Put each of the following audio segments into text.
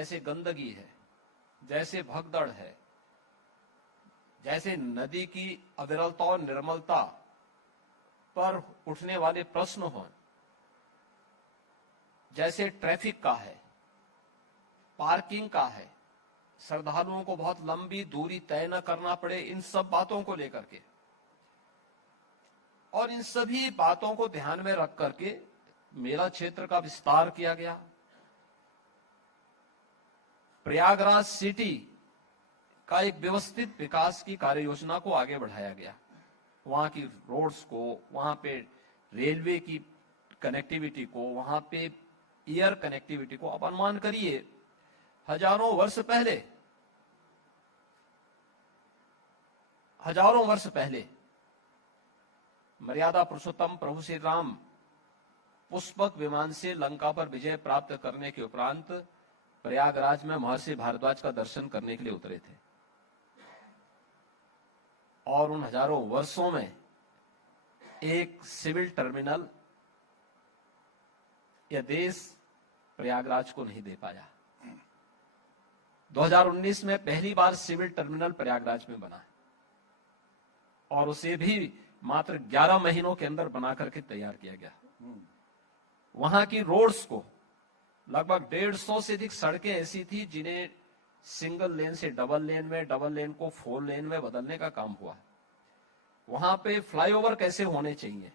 जैसे गंदगी है, जैसे भगदड़ है, जैसे नदी की अविरलता और निर्मलता पर उठने वाले प्रश्न हों, जैसे ट्रैफिक का है, पार्किंग का है, श्रद्धालुओं को बहुत लंबी दूरी तय न करना पड़े, इन सब बातों को लेकर के और इन सभी बातों को ध्यान में रख करके मेला क्षेत्र का विस्तार किया गया। प्रयागराज सिटी का एक व्यवस्थित विकास की कार्य योजना को आगे बढ़ाया गया। वहां की रोड्स को, वहां पे रेलवे की कनेक्टिविटी को, वहां पे एयर कनेक्टिविटी को, आप अनुमान करिए हजारों वर्ष पहले मर्यादा पुरुषोत्तम प्रभु श्री राम पुष्पक विमान से लंका पर विजय प्राप्त करने के उपरांत प्रयागराज में महर्षि भारद्वाज का दर्शन करने के लिए उतरे थे और उन हजारों वर्षों में एक सिविल टर्मिनल यह देश प्रयागराज को नहीं दे पाया। 2019 में पहली बार सिविल टर्मिनल प्रयागराज में बना और उसे भी मात्र 11 महीनों के अंदर बना करके तैयार किया गया। वहां की रोड्स को लगभग 150 से अधिक सड़कें ऐसी थी जिन्हें सिंगल लेन से डबल लेन में, डबल लेन को 4 लेन में बदलने का काम हुआ। वहां पे फ्लाईओवर कैसे होने चाहिए,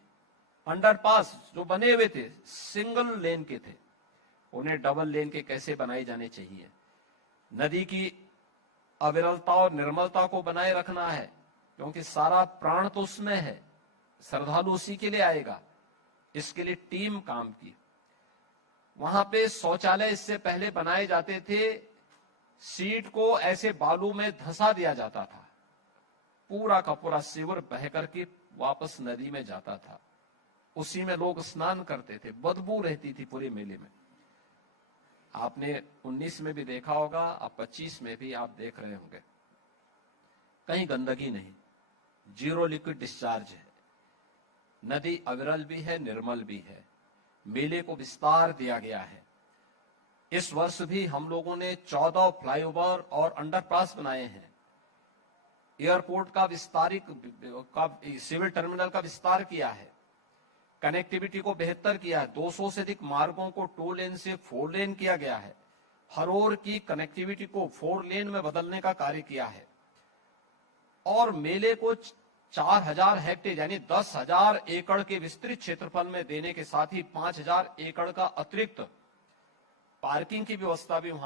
अंडरपास जो बने हुए थे सिंगल लेन के थे, उन्हें डबल लेन के कैसे बनाए जाने चाहिए। नदी की अविरलता और निर्मलता को बनाए रखना है क्योंकि सारा प्राण तो उसमें है, श्रद्धालु उसी के लिए आएगा, इसके लिए टीम काम की। वहां पे शौचालय इससे पहले बनाए जाते थे, सीट को ऐसे बालू में धंसा दिया जाता था, पूरा का पूरा सीवर बह करके वापस नदी में जाता था, उसी में लोग स्नान करते थे, बदबू रहती थी पूरे मेले में। आपने 19 में भी देखा होगा, अब 25 में भी आप देख रहे होंगे, कहीं गंदगी नहीं, जीरो लिक्विड डिस्चार्ज है, नदी अविरल भी है, निर्मल भी है, मेले को विस्तार दिया गया है। इस वर्ष भी हम लोगों ने 14 फ्लाईओवर और अंडरपास बनाए हैं, एयरपोर्ट का सिविल टर्मिनल का विस्तार किया है, कनेक्टिविटी को बेहतर किया है, 200 से अधिक मार्गों को 2 लेन से 4 लेन किया गया है, हर ओर की कनेक्टिविटी को 4 लेन में बदलने का कार्य किया है और मेले को 4000 हेक्टेयर यानी 10,000 एकड़ के विस्तृत क्षेत्रफल में देने के साथ ही 5,000 एकड़ का अतिरिक्त पार्किंग की व्यवस्था भी वहां